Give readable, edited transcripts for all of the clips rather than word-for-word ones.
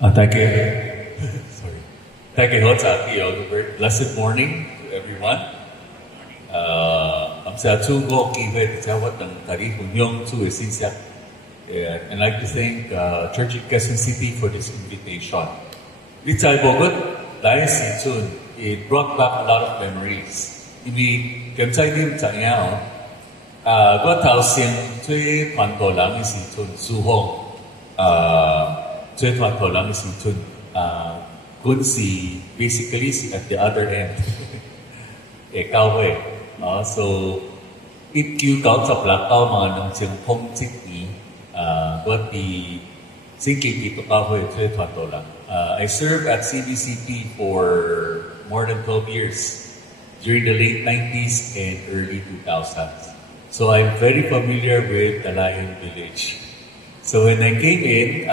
Thank you. Sorry. Thank you, very blessed morning to everyone. I'm I'd like to thank Church in Quezon City for this invitation. It brought back a lot of memories. Basically at the other end. So it kêu cậu tập lạc tao mà nông trường không thích ý what the thinking ito ka hoy thuan to lang. I served at CBCP for more than 12 years during the late 90s and early 2000s. So I'm very familiar with the Lion Village. So when I came in,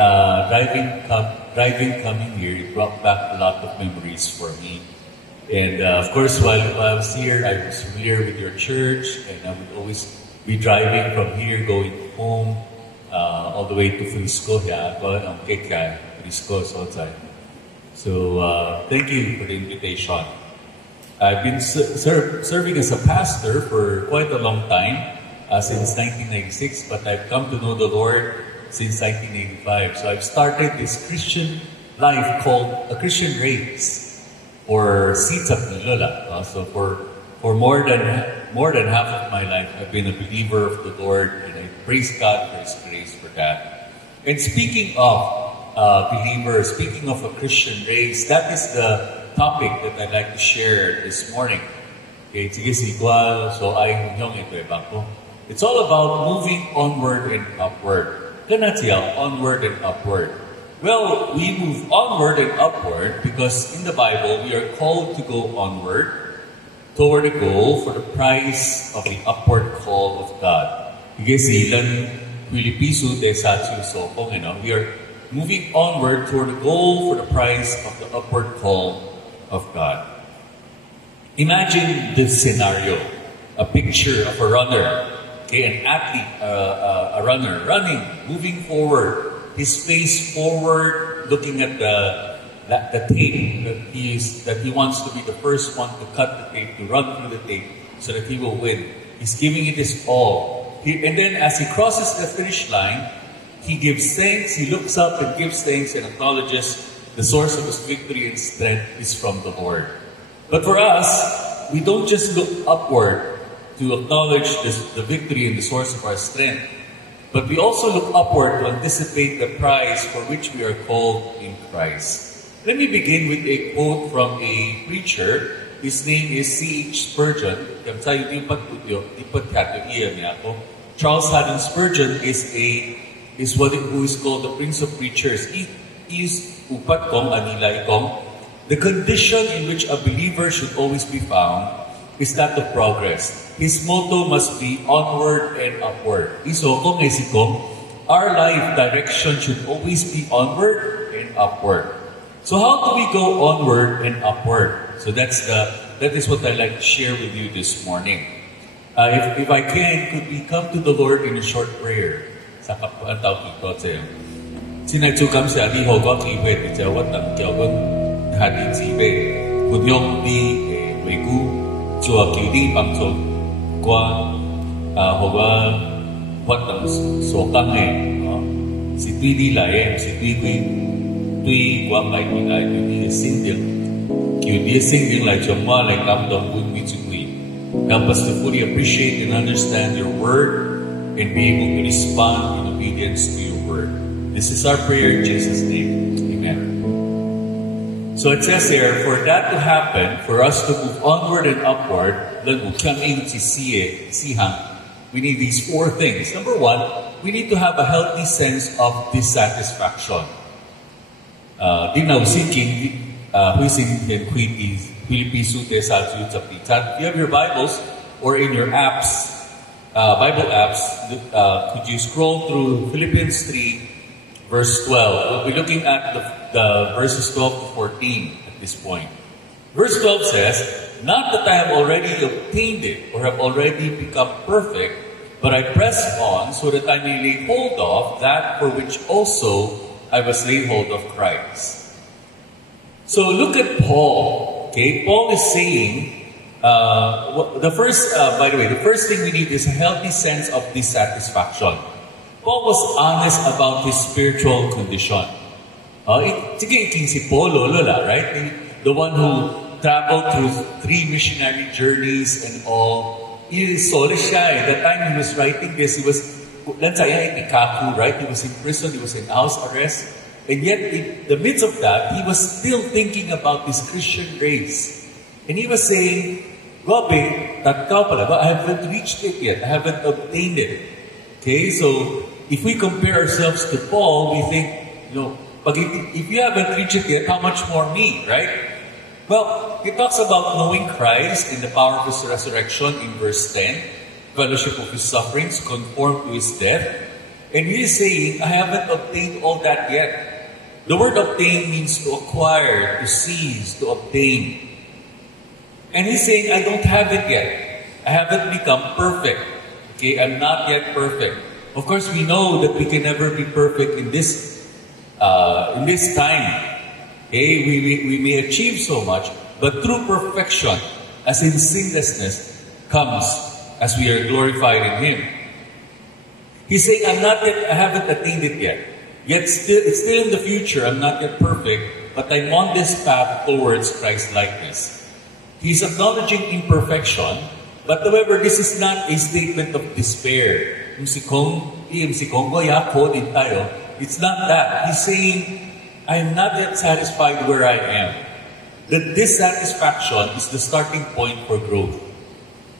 driving coming here, it brought back a lot of memories for me. And of course, while I was here, I was familiar with your church, and I would always be driving from here, going home, all the way to Frisco. So thank you for the invitation. I've been serving as a pastor for quite a long time, since 1996, but I've come to know the Lord since 1985. So I've started this Christian life called a Christian Race, or Seeds of Nilola. So for more than half of my life, I've been a believer of the Lord, and I praise God for His grace for that. And speaking of believers, speaking of a Christian race, that is the topic that I'd like to share this morning. Okay, it's all about moving onward and upward. Onward and upward. Well, we move onward and upward because in the Bible we are called to go onward toward the goal for the prize of the upward call of God. We are moving onward toward the goal for the prize of the upward call of God. Imagine this scenario, a picture of a runner, an athlete, a runner running, moving forward, his face forward, looking at the tape that he wants to be the first one to cut the tape, to run through the tape, so that he will win. He's giving it his all. And then as he crosses the finish line, he gives thanks, he looks up and gives thanks and acknowledges the source of his victory and strength is from the Lord. But for us, we don't just look upward to acknowledge the victory and the source of our strength, but we also look upward to anticipate the prize for which we are called in Christ. Let me begin with a quote from a preacher. His name is C.H. Spurgeon. Charles Haddon Spurgeon is who is called the Prince of Preachers. He is upat kong anila ikong. The condition in which a believer should always be found is that of progress. His motto must be onward and upward. Our life direction should always be onward and upward. So how do we go onward and upward? So that is what I'd like to share with you this morning. If I can, could we come to the Lord in a short prayer? Chúa kỳ đi bằng số qua hồ hoạt động số căng này, sự tuy đi lại sự tuy qua ngày đi lại đi sinh điện, kiểu đi sinh điện lại trong hoa lại cảm động vui vui chung vui. Help us to fully appreciate and understand your word and be able to respond in obedience to your word. This is our prayer in Jesus' name. Amen. So it says here, for that to happen, for us to move onward and upward, we need these four things. Number one, we need to have a healthy sense of dissatisfaction. If you have your Bibles or in your apps, Bible apps, could you scroll through Philippians 3, verse 12. We'll be looking at the verses 12 to 14 at this point. Verse 12 says, not that I have already obtained it or have already become perfect, but I press on so that I may lay hold of that for which also I was laid hold of Christ. So look at Paul. Okay, Paul is saying, by the way, the first thing we need is a healthy sense of dissatisfaction. Paul was honest about his spiritual condition. Sige, si Paulo, right? The one who traveled through 3 missionary journeys and all. Solace siya. The time he was writing this, he was, right? He was in prison, he was in house arrest. And yet, in the midst of that, he was still thinking about this Christian grace. And he was saying, Gobe, I haven't reached it yet. I haven't obtained it. Okay, so if we compare ourselves to Paul, we think, if you haven't reached it yet, how much more me, right? Well, he talks about knowing Christ in the power of His resurrection in verse 10, fellowship of His sufferings, conform to His death. And he's saying, I haven't obtained all that yet. The word obtain means to acquire, to seize, to obtain. And he's saying, I don't have it yet. I haven't become perfect. Okay, I'm not yet perfect. Of course, we know that we can never be perfect in this time. Okay, we may achieve so much, but true perfection, as in sinlessness, comes as we are glorified in Him. He's saying, I haven't attained it yet. Yet it's still in the future, I'm not yet perfect, but I'm on this path towards Christ-likeness. He's acknowledging imperfection, but however, this is not a statement of despair. It's not that. He's saying, I am not yet satisfied where I am. That dissatisfaction is the starting point for growth.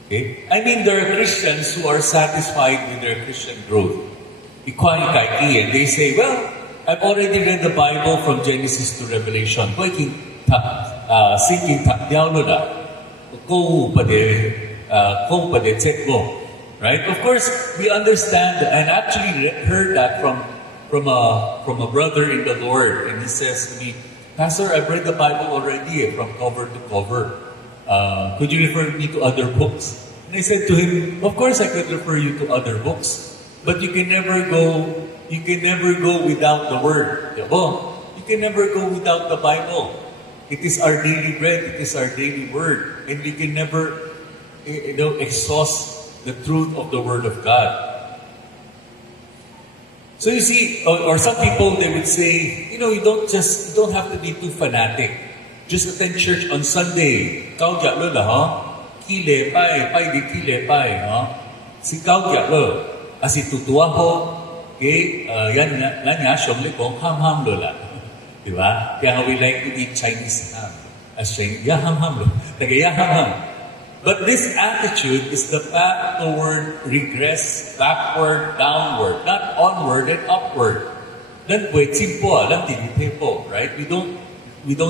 Okay? I mean, there are Christians who are satisfied with their Christian growth. And they say, well, I've already read the Bible from Genesis to Revelation. Right? Of course, we understand that, and actually heard that from a brother in the Lord. And he says to me, Pastor, I've read the Bible already from cover to cover. Could you refer me to other books? And I said to him, of course I could refer you to other books. But you can never go without the Word. You can never go without the Bible. It is our daily bread, it is our daily Word. And we can never exhaust the truth of the Word of God. So you see, or some people, they would say, you don't have to be too fanatic. Just attend church on Sunday. Asi tutua ho, yan niya, siyempre kong ham-ham lola. Diba? Kaya we like to eat Chinese ham. As saying, ya ham-ham lola. Tagaya ham-ham. But this attitude is the path toward regress, backward, downward, not onward and upward. Then simple, right? We don't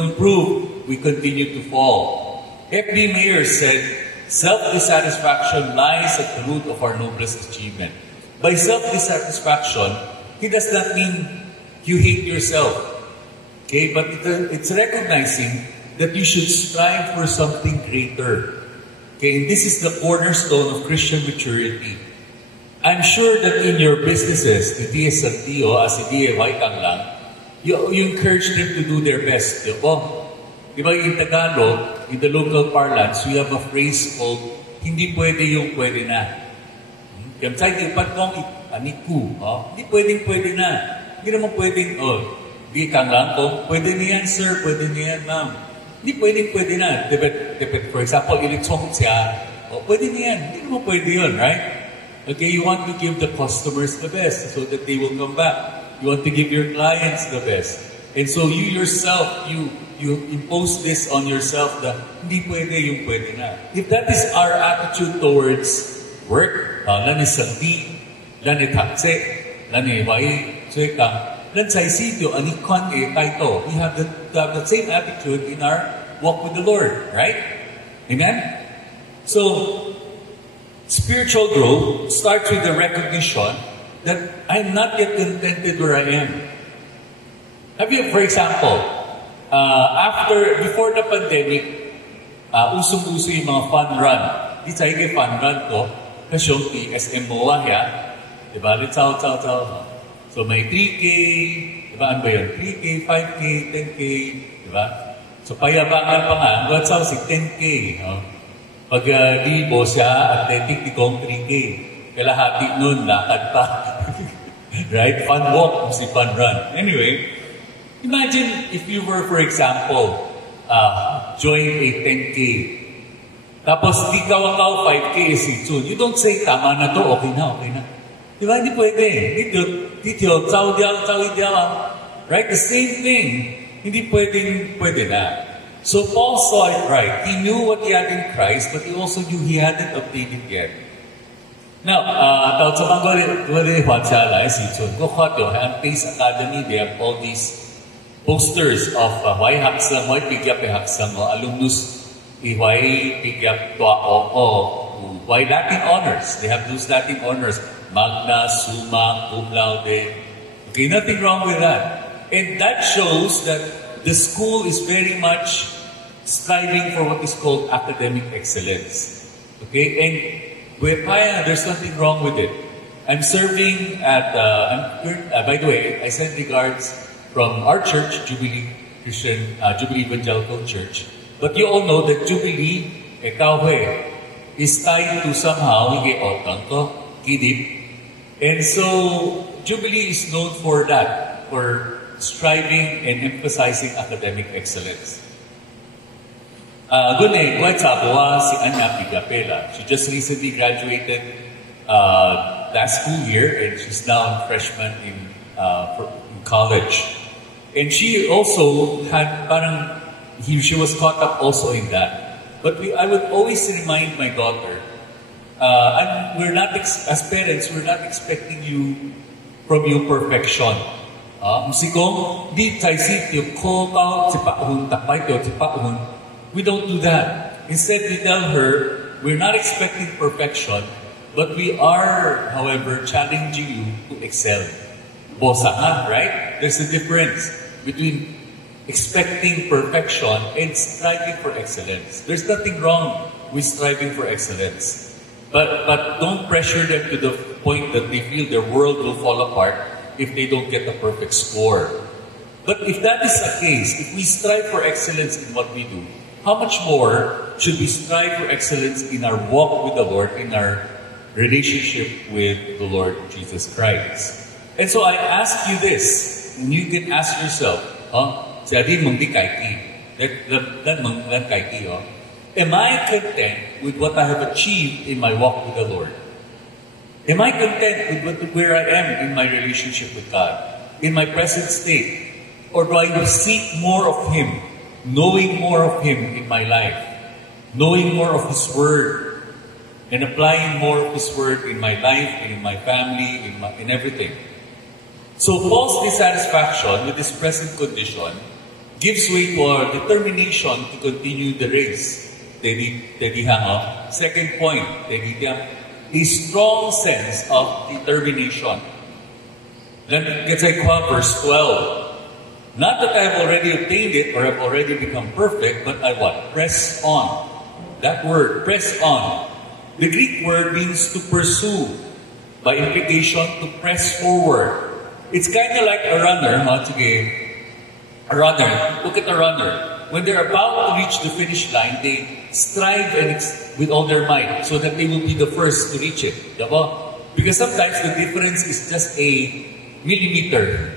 improve, we continue to fall. F.B. Mayer said, self-dissatisfaction lies at the root of our noblest achievement. By self-dissatisfaction, he does not mean you hate yourself. Okay? But it's recognizing that you should strive for something greater. Okay? And this is the cornerstone of Christian maturity. I'm sure that in your businesses, you encourage them to do their best. Diba in Tagalog, in the local parlance, we have a phrase called, hindi pwede yung pwede na. Kaya sa'yo, ipat kong aniku, hindi pwede na. Hindi naman pwedeng, di kang lang kong, pwede niyan sir, pwede niyan ma'am. Hindi pwede na. For example, ilitsong siya, pwede niyan. Hindi naman pwede yun, right? Okay, you want to give the customers the best so that they will come back. You want to give your clients the best. And so you yourself, you impose this on yourself that hindi pwede yung pwede na. If that is our attitude towards work, lani sandi, lani takse, lani wai, tseka, lan sa sitio, anikon kaito. We have the same attitude in our walk with the Lord, right? Amen? So, spiritual growth starts with the recognition that I'm not yet contented where I am. Have you, for example, before the pandemic, usong-uso yung mga fun run. Di sa fun run ko, kasi yung SM MOA ya, diba? Cao. So may 3K, di ba? Ano ba yun? 3K, 5K, 10K, di ba? So payabangan pa nga, what's up si 10K, no? Pag libo siya, athletic, tikong 3K. Kalahati nun, lakad pa. Right? Fun walk, si fun run. Anyway, imagine if you were, for example, join a 10K. Tapos di kaw 5K si Chun. You don't say, tama na to, okay na, okay na. Di ba? Hindi pwede. Dito, right? The same thing. Hindi pwede na. So Paul saw it right. He knew what he had in Christ, but he also knew he hadn't obtained it yet. Now, 到这帮我的华家来时阵，我看到喺 Pace Academy, they have all these posters of why haksang, why pigyap haksang, alumnus, why pigyap why Latin honors. They have those Latin honors, magna, summa, cum laude. Okay, nothing wrong with that. And that shows that the school is very much striving for what is called academic excellence. Okay, and there's nothing wrong with it. I'm serving at, by the way, I send regards from our church, Jubilee Evangelical Church. But you all know that Jubilee, is tied to somehow, kidip. And so, Jubilee is known for that, for striving and emphasizing academic excellence. What's up? Si Ana Pigapela. She just recently graduated last school year, and she's now a freshman in college. And she also had she was caught up also in that. But I would always remind my daughter, and we're not as parents, we're not expecting from you perfection. We don't do that. Instead, we tell her, we're not expecting perfection, but we are, however, challenging you to excel. Bosahan, right? There's a difference between expecting perfection and striving for excellence. There's nothing wrong with striving for excellence. But don't pressure them to the point that they feel their world will fall apart if they don't get a perfect score. But if that is the case, if we strive for excellence in what we do, how much more should we strive for excellence in our walk with the Lord, in our relationship with the Lord Jesus Christ? And so I ask you this, and you can ask yourself, am I content with what I have achieved in my walk with the Lord? Am I content with where I am in my relationship with God, in my present state? Or do I seek more of Him, knowing more of Him in my life, knowing more of His Word, and applying more of His Word in my life, in my family, in everything? So Paul's dissatisfaction with his present condition gives way to our determination to continue the race. Second point, a strong sense of determination. Let's say verse 12. Not that I have already obtained it or have already become perfect, but I what? Press on. That word, press on. The Greek word means to pursue. By implication, to press forward. It's kind of like a runner, a runner. Look at a runner. When they're about to reach the finish line, they strive with all their might so that they will be the first to reach it. Because sometimes the difference is just a centimeter.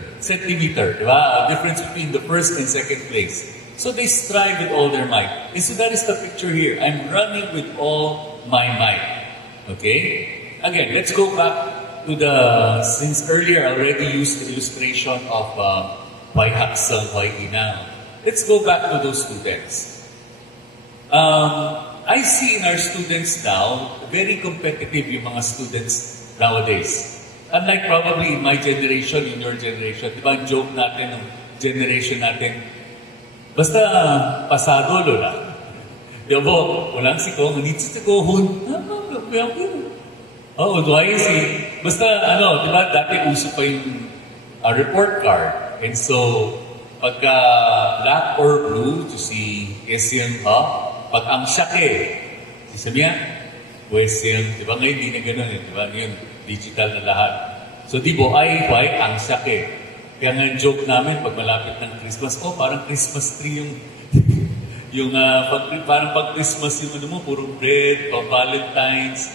A difference between the first and second place. So they strive with all their might. And so that is the picture here. I'm running with all my might. Okay? Again, let's go back to since earlier I already used the illustration of why haksang, why inang. Let's go back to those students. I see in our students now, very competitive yung mga students nowadays. Unlike probably in my generation, in your generation, di ba, joke natin ng generation natin, basta pasado, lola. Di ba, walang sikong, hindi sikohon. Basta di ba, dati uso pa yung report card. And so, pagka black or blue, to si SM, pag ang siyake, sabi niya, question, di ba ngayon, hindi na ganun, di ba ngayon, digital na lahat. So di ba, ay, ang sakit. Kaya nga yung joke namin, pag malapit ng Christmas, parang Christmas tree parang pag Christmas yung ano mo, puro bread, Valentine's.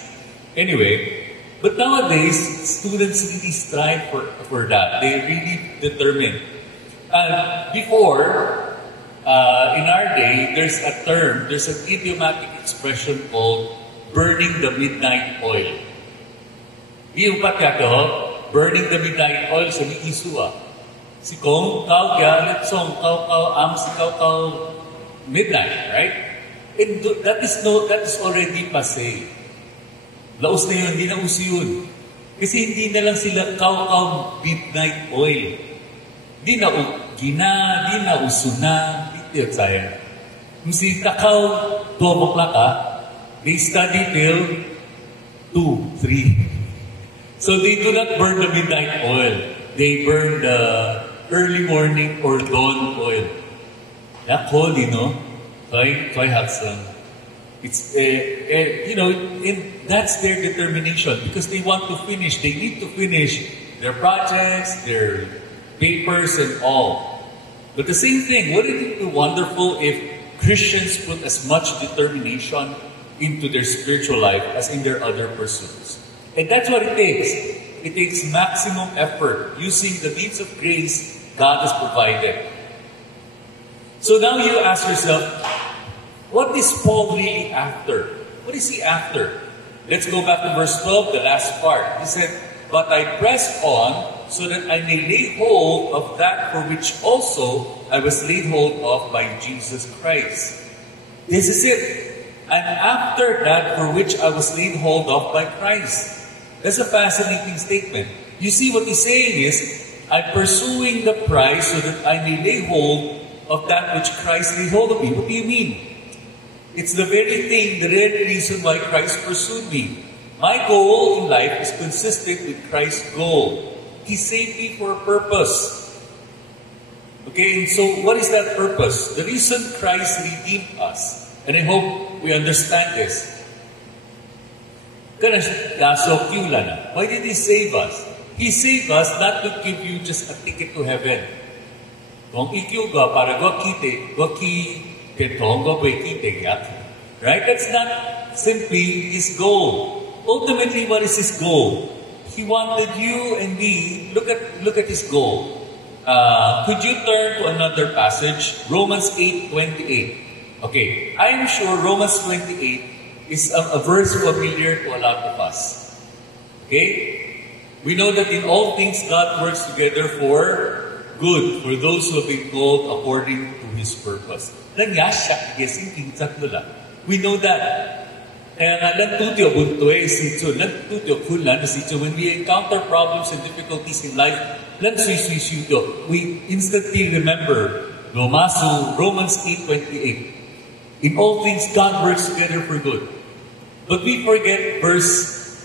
Anyway, but nowadays, students really strive for that. They really determine. And before, in our day, there's an idiomatic expression called burning the midnight oil. Yung patyato, burning the midnight oil sa may isua. Si kong kau kaya letsong kau midnight, right? And that is already passé. Laos na yun, hindi na uso yun. Kasi hindi na lang sila kau midnight oil. Di na gina, di na uso na, di yun sayang. Si kakao, 12 o'clock they study till 2, 3. So they do not burn the midnight oil. They burn the early morning or dawn oil. That holy, no? Koi Hudson. It's, that's their determination because they want to finish. They need to finish their projects, their papers, and all. But the same thing, wouldn't it be wonderful if Christians put as much determination into their spiritual life as in their other pursuits? And that's what it takes. It takes maximum effort using the means of grace God has provided. So now you ask yourself, what is Paul really after? What is he after? Let's go back to verse 12, the last part. He said, "But I press on so that I may lay hold of that for which also I was laid hold of by Jesus Christ." This is it. And after that for which I was laid hold of by Christ. That's a fascinating statement. You see, what he's saying is, I'm pursuing the prize so that I may lay hold of that which Christ laid hold of me. What do you mean? It's the very thing, the very reason why Christ pursued me. My goal in life is consistent with Christ's goal. He saved me for a purpose. Okay, and so what is that purpose? The reason Christ redeemed us, and I hope we understand this. Why did He save us? He saved us not to give you just a ticket to heaven. Right? That's not simply His goal. Ultimately, what is His goal? He wanted you and me. Look at His goal. Could you turn to another passage? Romans 8:28. Okay, I'm sure Romans 28 is a verse familiar to a lot of us. Okay? We know that in all things God works together for good, for those who have been called according to His purpose. We know that. When we encounter problems and difficulties in life, we instantly remember Romans 8:28. In all things, God works together for good. But we forget verse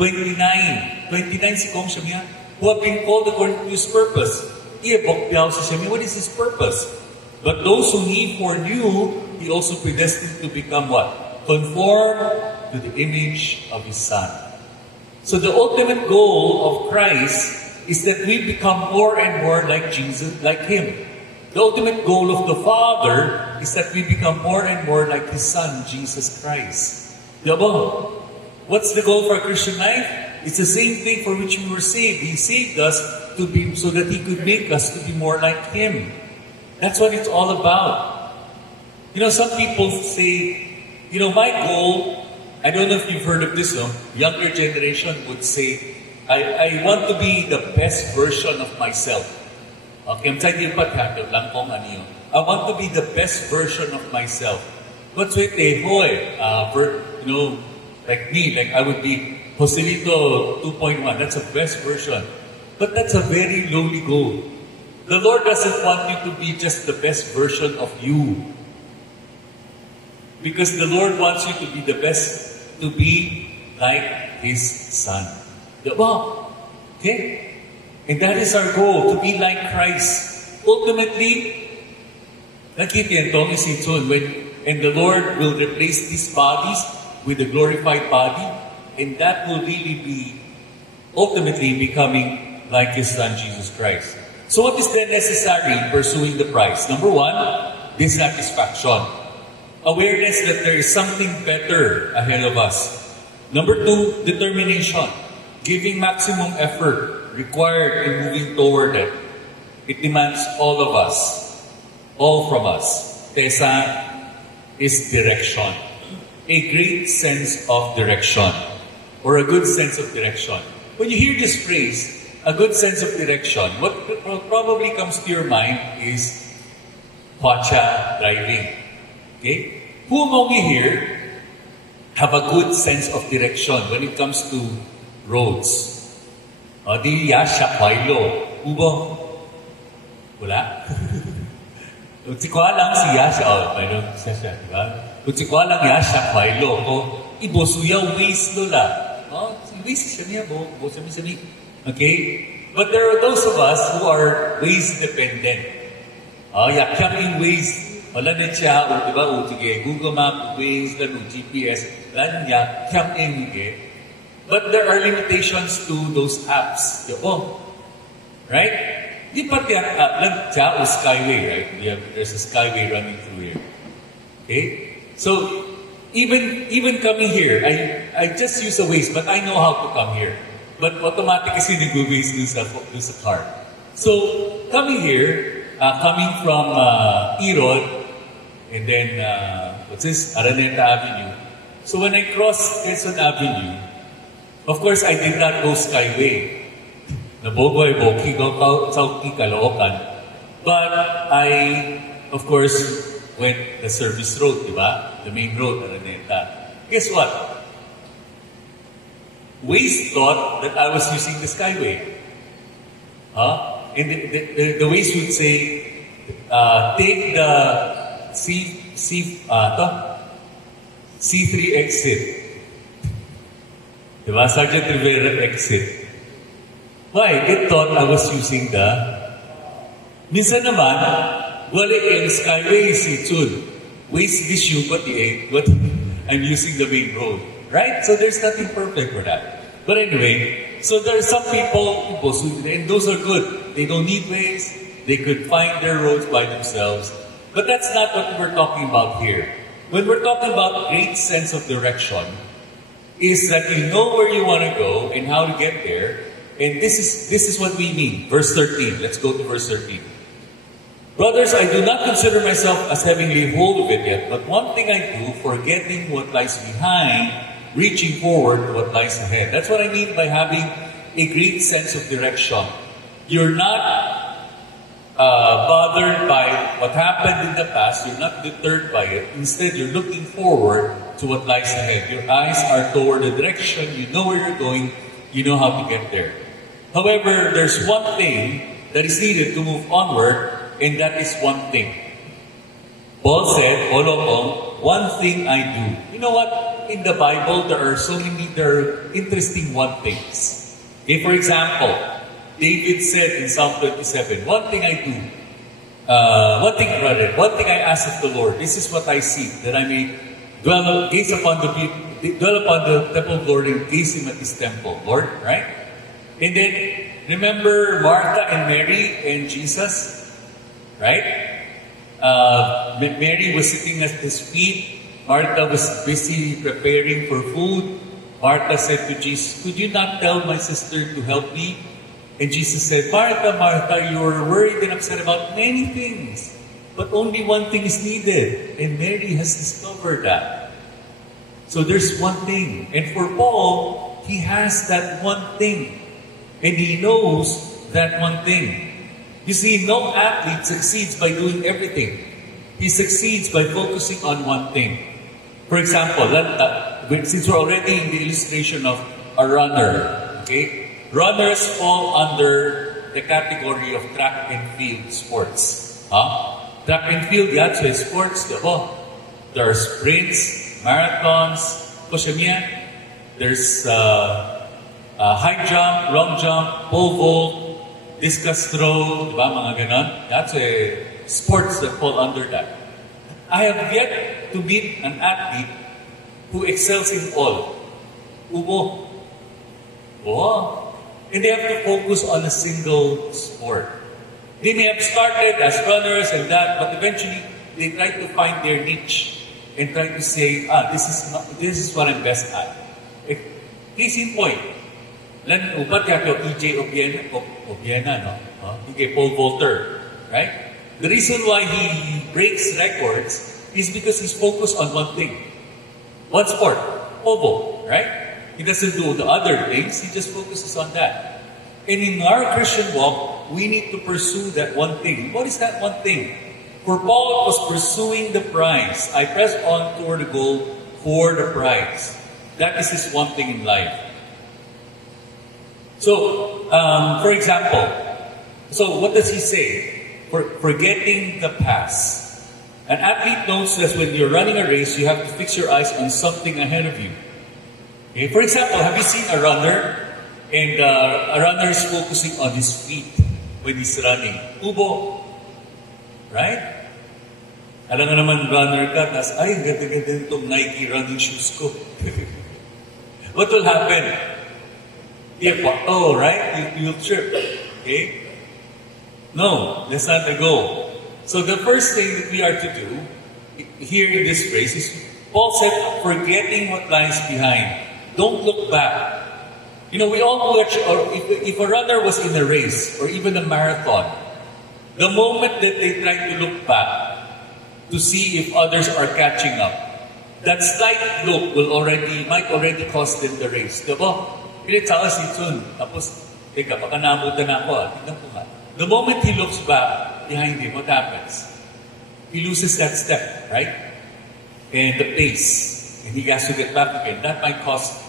29. 29 si Kong Shamiya, who have been called according to His purpose. What is His purpose? But those whom He foreknew, He also predestined to become what? Conform to the image of His Son. So the ultimate goal of Christ is that we become more and more like Jesus, like Him. The ultimate goal of the Father is that we become more and more like His Son, Jesus Christ. What's the goal for a Christian life? It's the same thing for which we were saved. He saved us to be so that He could make us to be more like Him. That's what it's all about. Some people say, my goal, I don't know if you've heard of this, younger generation would say, I want to be the best version of myself. Okay, I want to be the best version of myself. What's with like me, like I would be Joselito 2.1. That's the best version. But that's a very lowly goal. The Lord doesn't want you to be just the best version of you. Because the Lord wants you to be the best, to be like His Son. Okay? And that is our goal, to be like Christ. Ultimately, and the Lord will replace these bodies with a glorified body, and that will really be ultimately becoming like His Son, Jesus Christ. So what is then necessary in pursuing the prize? Number one, dissatisfaction. Awareness that there is something better ahead of us. Number two, determination. Giving maximum effort required in moving toward it. It demands all of us. All from us. Tesa is direction. A great sense of direction. Or a good sense of direction. When you hear this phrase, a good sense of direction, what probably comes to your mind is Hwacha driving. Okay? Who among you here have a good sense of direction when it comes to roads? Di yasha kwailo. Ubo? Wala? Utsikwa lang si yasha. Mayroon siya, di ba? Utsikwa lang yasha kwailo. Ibo suya waste lola. Waste siya niya, bo sami-sami. Okay? But there are those of us who are waste dependent. Yakyam in waste. Wala na siya, o diba, o sige, Google Map, Waze, o GPS, lan yakyam in hige. But there are limitations to those apps. Diba? Right? Di pa tiyak app lang siya o Skyway, right? There's a Skyway running through here. Okay? So, even coming here, I just use a Waze, but I know how to come here. But automatic kasi nag-Waze dun sa car. So, coming here, coming from Erod, and then, what's this? Araneta Avenue. So when I crossed Quezon Avenue, of course, I did not go Skyway. Nabogoy, Boki, Sauki, Caloocan. But I, of course, went the service road, diba? The main road, Araneta. Guess what? Waze thought that I was using the Skyway. And the Waze would say, take the C3 exit. Diba? Sergeant Rivera exit. Why? It thought I was using the... Minsan naman, wala yung Skyway si Chun. Waze issue, but I'm using the main road. Right? So there's nothing perfect for that. But anyway, so there are some people, and those are good. They don't need ways. They could find their roads by themselves. But that's not what we're talking about here. When we're talking about great sense of direction, is that you know where you want to go and how to get there. And this is what we mean. Verse 13. Let's go to verse 13. Brothers, I do not consider myself as having laid hold of it yet, but one thing I do, forgetting what lies behind, reaching forward to what lies ahead. That's what I mean by having a great sense of direction. You're not bothered by what happened in the past. You're not deterred by it. Instead, you're looking forward to what lies ahead. Your eyes are toward the direction. You know where you're going. You know how to get there. However, there's one thing that is needed to move onward, and that is one thing. Paul said, one thing I do. You know what? In the Bible, there are interesting one things. Okay, for example, David said in Psalm 27, one thing I do, one thing I ask of the Lord, this is what I seek, that I may dwell upon the temple of the Lord and gaze him at his temple, Lord, right? And then, remember Martha and Mary and Jesus, right? Mary was sitting at his feet. Martha was busy preparing for food. Martha said to Jesus, could you not tell my sister to help me? And Jesus said, Martha, Martha, you are worried and upset about many things, but only one thing is needed. And Mary has discovered that. So there's one thing. And for Paul, he has that one thing. And he knows that one thing. You see, no athlete succeeds by doing everything. He succeeds by focusing on one thing. For example, since we're already in the illustration of a runner, okay? Runners fall under the category of track and field sports. Track and field, that's a sports. There are sprints, marathons, there's high jump, long jump, pole vault, discus throw, diba, mga ganon. That's a sports that fall under that. I have yet to meet an athlete who excels in all. Ubo. Oh. and they have to focus on a single sport. They may have started as runners and that, but eventually they try to find their niche and try to say, this is what I'm best at. Case in point, upat yato EJ Obiena, no? EJ Paul Volter, right? The reason why he breaks records is because he's focused on one thing. One sport, obo, right? He doesn't do the other things, he just focuses on that. And in our Christian walk, we need to pursue that one thing. What is that one thing? For Paul, it was pursuing the prize. I press on toward the goal for the prize. That is his one thing in life. So, for example, so what does he say? Forgetting the past. An athlete knows that when you're running a race, you have to fix your eyes on something ahead of you. Okay? For example, have you seen a runner? And a runner is focusing on his feet when he's running. Ubo. Right? Alam nga naman, runner ka, tas, ay, ganda-ganda itong Nike running shoes ko. What will happen? Right? You'll trip. Okay? No, that's not the goal. So the first thing that we are to do here in this race is, Paul said, forgetting what lies behind. Don't look back. You know, we all watch, or if a runner was in a race, or even a marathon, the moment that they try to look back to see if others are catching up, that slight look might already cost them the race. Diba? Pilit sa si Chun. Tapos, teka, baka nabutan ako. Tignan ko nga. The moment he looks back behind him, what happens? He loses that step, right? And the pace. And he has to get back again. That might cost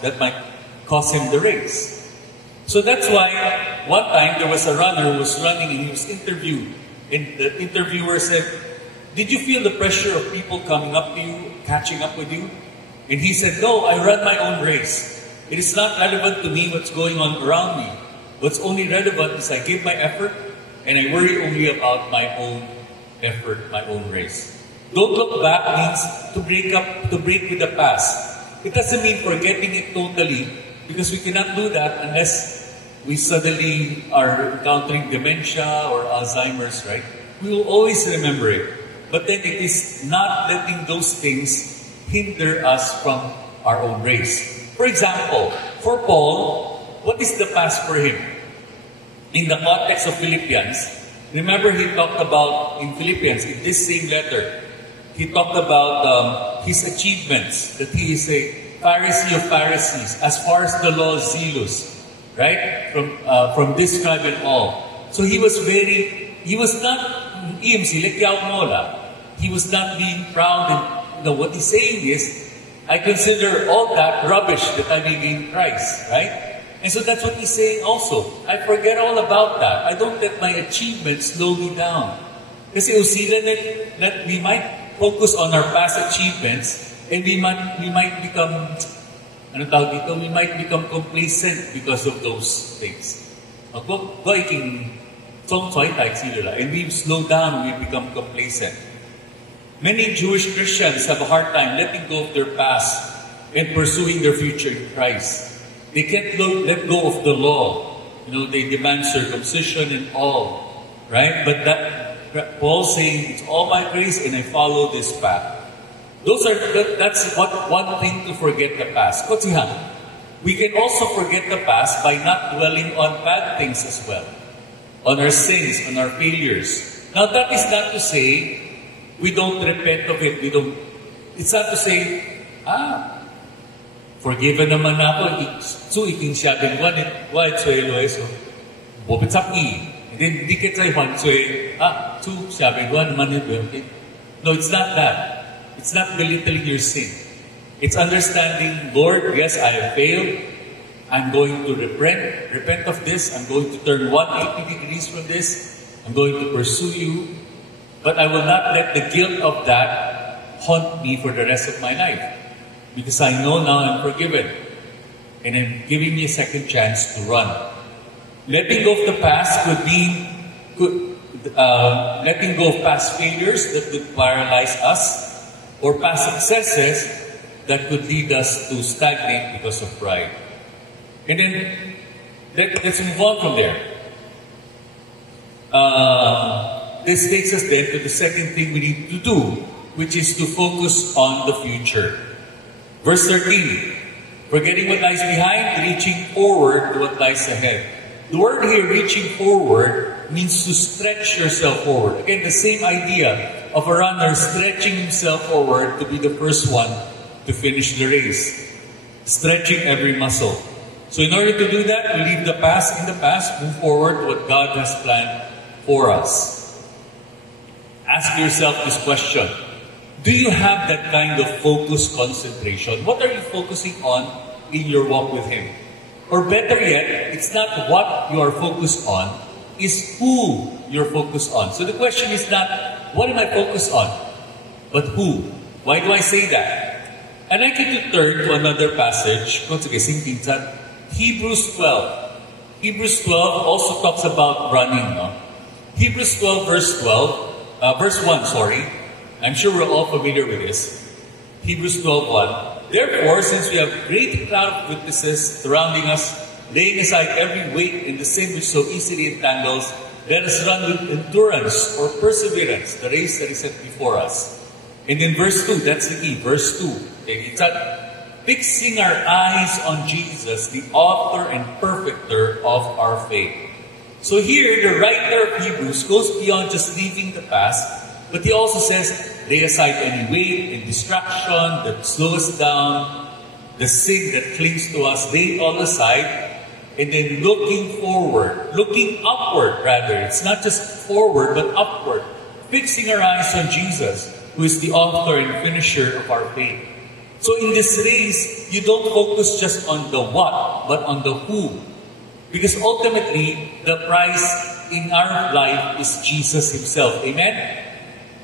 him the race. So that's why one time there was a runner who was running and he was interviewed. And the interviewer said, did you feel the pressure of people coming up to you, catching up with you? And he said, no, I run my own race. It is not relevant to me what's going on around me. What's only relevant is I give my effort and I worry only about my own effort, my own race. Don't look back means to break with the past. It doesn't mean forgetting it totally, because we cannot do that unless we suddenly are encountering dementia or Alzheimer's, right? We will always remember it. But then it is not letting those things hinder us from our own race. For example, for Paul, what is the past for him? In the context of Philippians, remember he talked about, in Philippians, in this same letter, he talked about his achievements, that he is a Pharisee of Pharisees, as far as the law zealous, right? From this tribe and all. So he was not, he was not being proud. And what he's saying is, I consider all that rubbish that I may be in Christ, right? And so that's what he's saying also. I forget all about that. I don't let my achievements slow me down. Kasi that we might focus on our past achievements and we might become, we might become complacent because of those things. And we slow down, we become complacent. Many Jewish Christians have a hard time letting go of their past and pursuing their future in Christ. They can't let go of the law. They demand circumcision and all, right? But Paul's saying, it's all my grace and I follow this path. That's one thing to forget the past. We can also forget the past by not dwelling on bad things as well. On our sins, on our failures. Now that is not to say we don't repent of it. It's not to say, forgiven naman ako, so iking siyabing wait suelo eso. Bobitsaki. Hindi kita sui siyabing naman ito. No, it's not that. It's not belittling your sin. It's understanding, Lord, yes, I have failed. I'm going to repent of this. I'm going to turn 180 degrees from this. I'm going to pursue you. But I will not let the guilt of that haunt me for the rest of my life. Because I know now I'm forgiven. And I'm giving me a second chance to run. Letting go of the past could mean letting go of past failures that could paralyze us, or past successes that could lead us to stagnate because of pride. And then, Let's move on from there. This takes us then to the second thing we need to do, which is to focus on the future. Verse 13, forgetting what lies behind, reaching forward to what lies ahead. The word here, reaching forward, means to stretch yourself forward. Again, the same idea of a runner stretching himself forward to be the first one to finish the race. Stretching every muscle. So in order to do that, we leave the past in the past, move forward to what God has planned for us. Ask yourself this question. Do you have that kind of focused concentration? What are you focusing on in your walk with Him? Or better yet, it's not what you are focused on, it's who you're focused on. So the question is not, what am I focused on? But who? Why do I say that? I'd like you to turn to another passage. Hebrews 12. Hebrews 12 also talks about running. No? Hebrews 12 verse 1, sorry. I'm sure we're all familiar with this. Hebrews 12:1. Therefore, since we have great cloud of witnesses surrounding us, laying aside every weight and the sin which so easily entangles, let us run with endurance or perseverance the race that is set before us. And in verse 2, that's the key, verse 2. It's fixing our eyes on Jesus, the author and perfecter of our faith. So here, the writer of Hebrews goes beyond just leaving the past, but he also says, lay aside any weight and distraction that slows us down, the sin that clings to us, lay it all aside, and then looking forward, looking upward rather. It's not just forward, but upward. Fixing our eyes on Jesus, who is the author and finisher of our faith. So in this race, you don't focus just on the what, but on the who. Because ultimately, the prize in our life is Jesus Himself. Amen?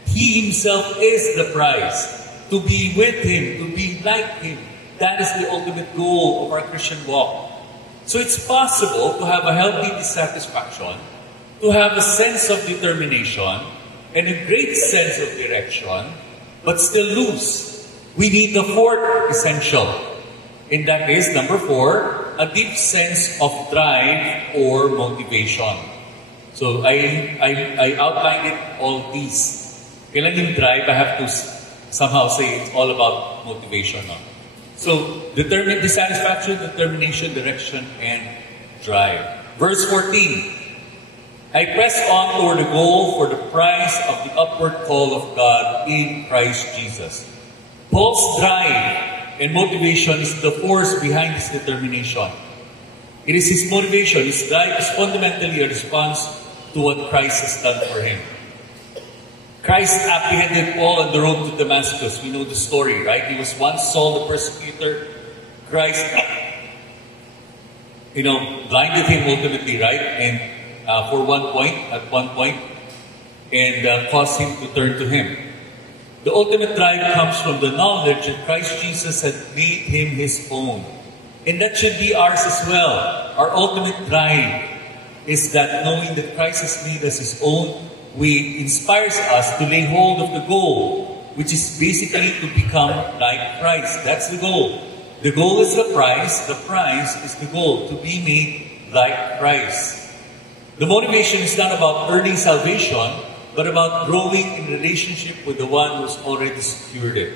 He Himself is the prize. To be with Him, to be like Him. That is the ultimate goal of our Christian walk. So it's possible to have a healthy dissatisfaction, to have a sense of determination, and a great sense of direction, but still lose. We need the fourth essential. And that is, number 4, a deep sense of drive or motivation. So I outlined it all these. Kailan yung drive, I have to somehow say it's all about motivation. No? So, dissatisfaction, determination, direction, and drive. Verse 14. I press on toward the goal for the prize of the upward call of God in Christ Jesus. Paul's drive and motivation is the force behind his determination. It is his motivation. His drive is fundamentally a response to what Christ has done for him. Christ apprehended Paul on the road to Damascus. We know the story, right? He was once Saul the persecutor. Christ, blinded him ultimately, right? And at one point, and caused him to turn to Him. The ultimate drive comes from the knowledge that Christ Jesus had made Him His own. And that should be ours as well. Our ultimate drive is that knowing that Christ has made us His own, inspires us to lay hold of the goal, which is basically to become like Christ. That's the goal. The goal is the prize is the goal, to be made like Christ. The motivation is not about earning salvation, but about growing in relationship with the one who's already secured it.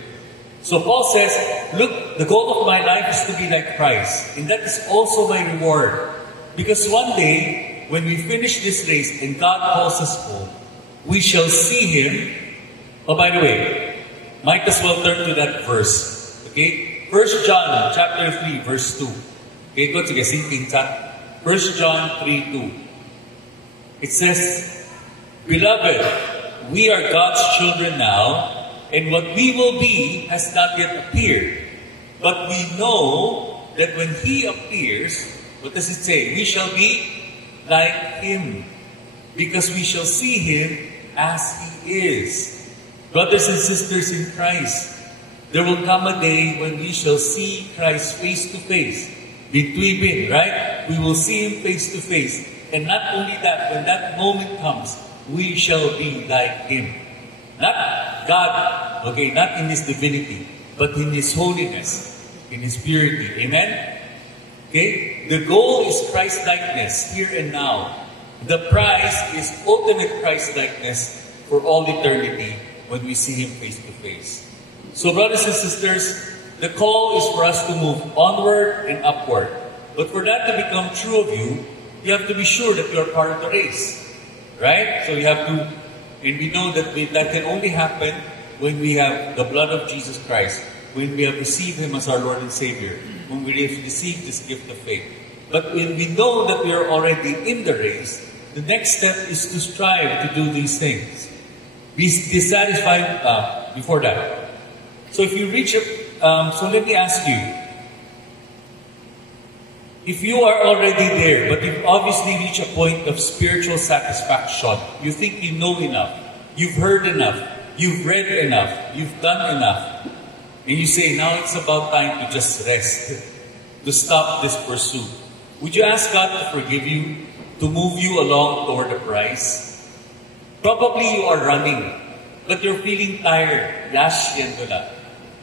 So Paul says, look, the goal of my life is to be like Christ. And that is also my reward. Because one day, when we finish this race and God calls us home, we shall see Him. Oh, by the way, might as well turn to that verse. Okay? 1 John chapter 3, verse 2. Okay, go to sige, 1 John 3:2. It says, Beloved, we are God's children now, and what we will be has not yet appeared. But we know that when He appears, what does it say? We shall be like Him, because we shall see Him as He is. Brothers and sisters in Christ, there will come a day when we shall see Christ face to face. Bitwibin, right? We will see Him face to face. And not only that, when that moment comes, we shall be like Him. Not God, okay, not in His divinity, but in His holiness, in His purity. Amen? Okay? The goal is Christ-likeness, here and now. The prize is ultimate Christ-likeness for all eternity when we see Him face to face. So brothers and sisters, the call is for us to move onward and upward. But for that to become true of you, you have to be sure that you are part of the race. Right? So you have to, and we know that that can only happen when we have the blood of Jesus Christ, when we have received Him as our Lord and Savior, when we have received this gift of faith. But when we know that we are already in the race, the next step is to strive to do these things. Be dissatisfied before that. So if you reach so let me ask you, if you are already there, but you've obviously reached a point of spiritual satisfaction, you think you know enough, you've heard enough, you've read enough, you've done enough, and you say, now it's about time to just rest, to stop this pursuit. Would you ask God to forgive you, to move you along toward the prize? Probably you are running, but you're feeling tired.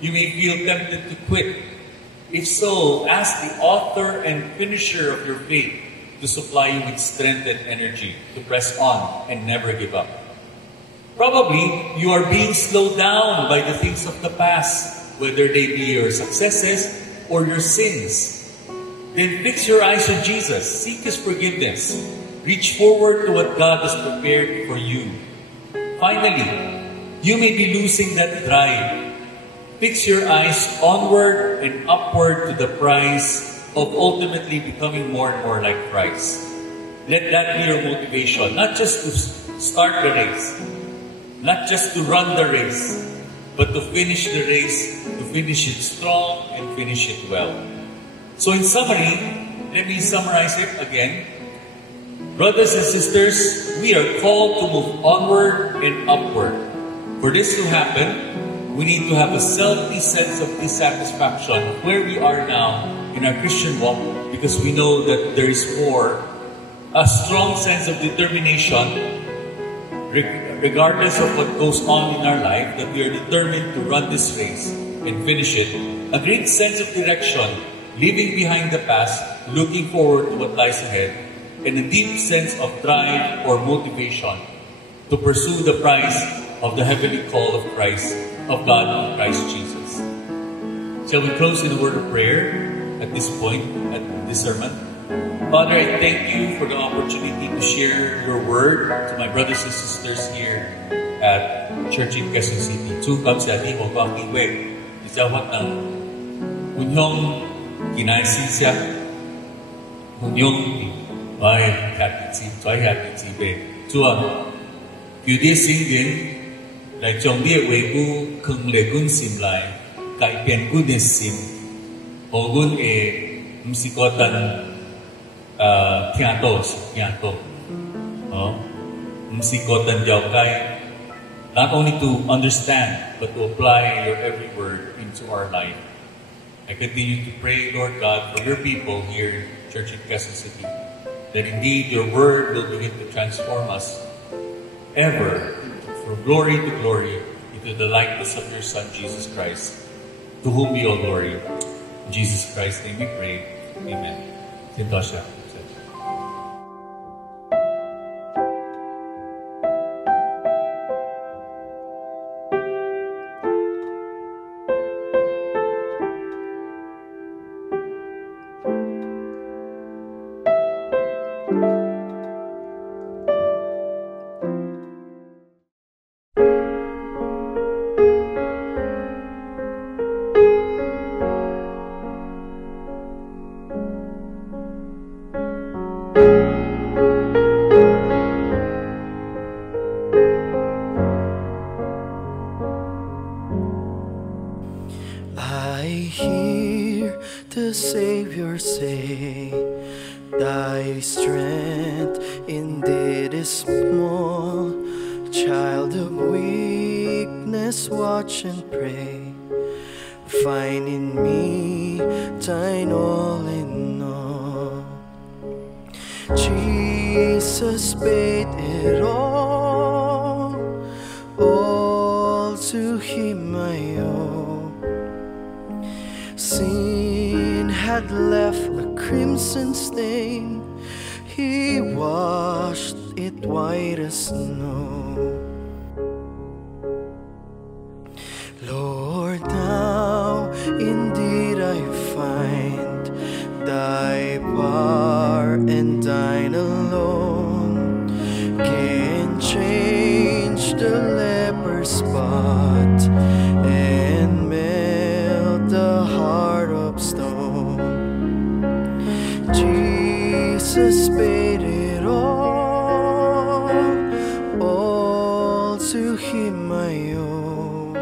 You may feel tempted to quit. If so, ask the author and finisher of your faith to supply you with strength and energy to press on and never give up. Probably, you are being slowed down by the things of the past, whether they be your successes or your sins. Then fix your eyes on Jesus. Seek His forgiveness. Reach forward to what God has prepared for you. Finally, you may be losing that drive. Fix your eyes onward and upward to the prize of ultimately becoming more and more like Christ. Let that be your motivation, not just to start the race, not just to run the race, but to finish the race, to finish it strong and finish it well. So in summary, let me summarize it again. Brothers and sisters, we are called to move onward and upward. For this to happen, we need to have a healthy sense of dissatisfaction where we are now in our Christian walk, because we know that there is more. A strong sense of determination, regardless of what goes on in our life, that we are determined to run this race and finish it. A great sense of direction, leaving behind the past, looking forward to what lies ahead, and a deep sense of drive or motivation to pursue the prize of the heavenly call of Christ, of God in Christ Jesus. Shall we close in a word of prayer at this point, at this sermon? Father, I thank you for the opportunity to share your word to my brothers and sisters here at Church in Quezon City. Tsukab sa ating mo kakiwe, isawat ng kunyong kinaisisya, kunyong ay hatitsi, ay hatitsi Tsua, Q.D. Singin, lại trong địa vị của khưng lệ quân sim lại cải biến quân địa sim hồ quân msikotan thiato msikotan giàu cay, not only to understand but to apply your every word into our life. I continue to pray, Lord God, for your people here in Church in Quezon City, that indeed your word will begin to transform us ever from glory to glory into the likeness of your Son, Jesus Christ, to whom be all glory. In Jesus Christ's name we pray. Amen. Sintosha. I hear the Savior say, thy strength indeed is small. Child of weakness, watch and pray. Find in me thine all in all. Jesus paid it all to him I owe. Sin had left a crimson stain, He washed it white as snow. Lord, now indeed I find Thy power and Thine alone can change the leper's spot and melt the heart of stone. Jesus paid it all to Him I owe.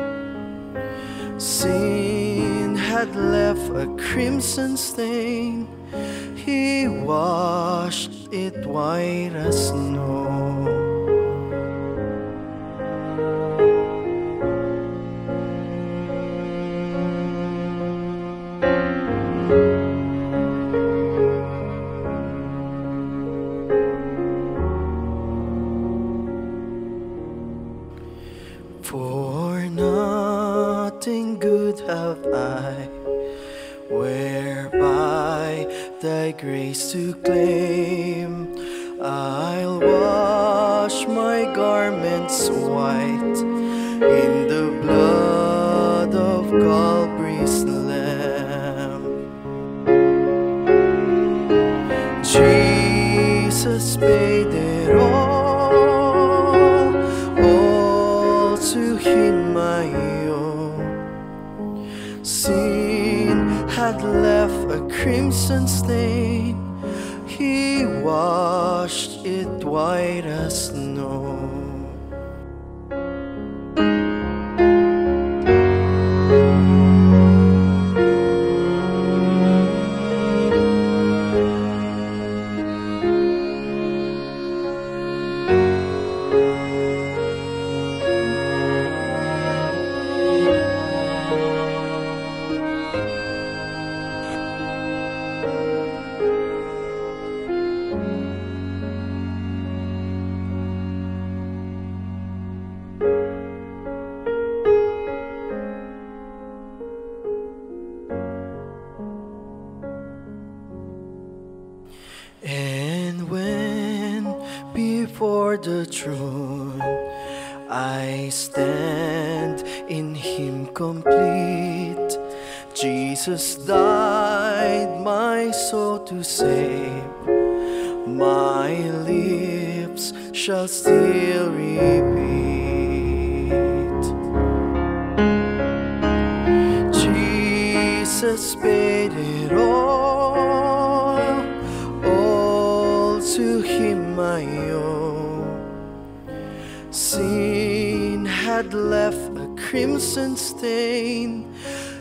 Sin had left a crimson stain, He washed it white as snow. For nothing good have I, whereby Thy grace to claim. I'll wash my garments white in the blood of Calvary's Lamb. Jesus paid it all to Him I owe. Sin had left a crimson stain, He washed it white as snow. And when before the throne I stand in Him complete, Jesus died my soul to save. My lips shall still repeat, Jesus paid it all to Him I owe. Sin had left a crimson stain,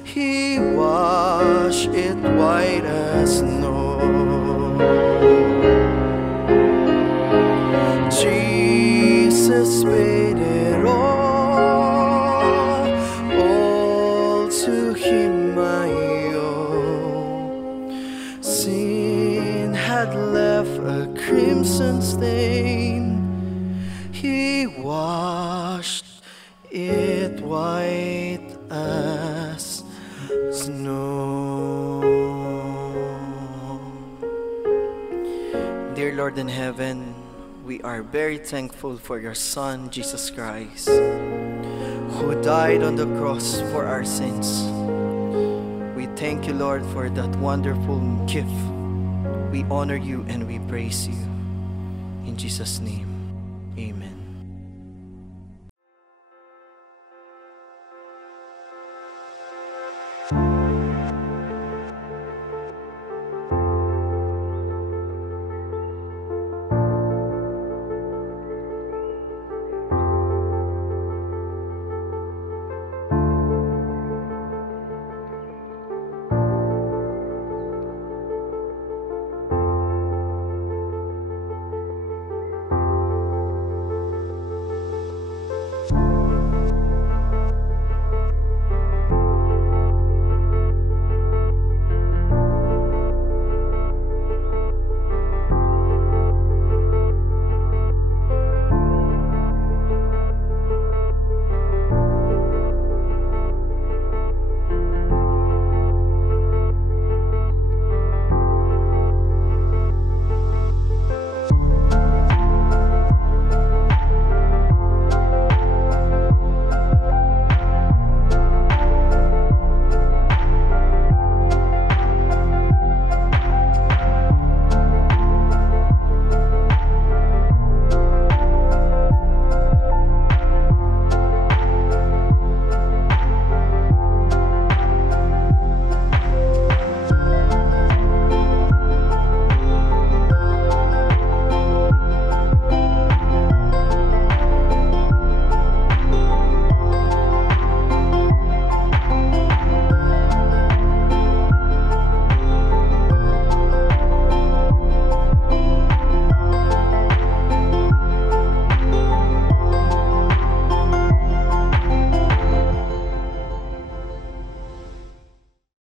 He washed it white as snow. Jesus paid it all to Him I owe. Sin had left a crimson stain, He washed it white as snow. Dear Lord in heaven, we are very thankful for Your Son, Jesus Christ, who died on the cross for our sins. We thank You, Lord, for that wonderful gift. We honor You and we praise You. In Jesus' name, amen.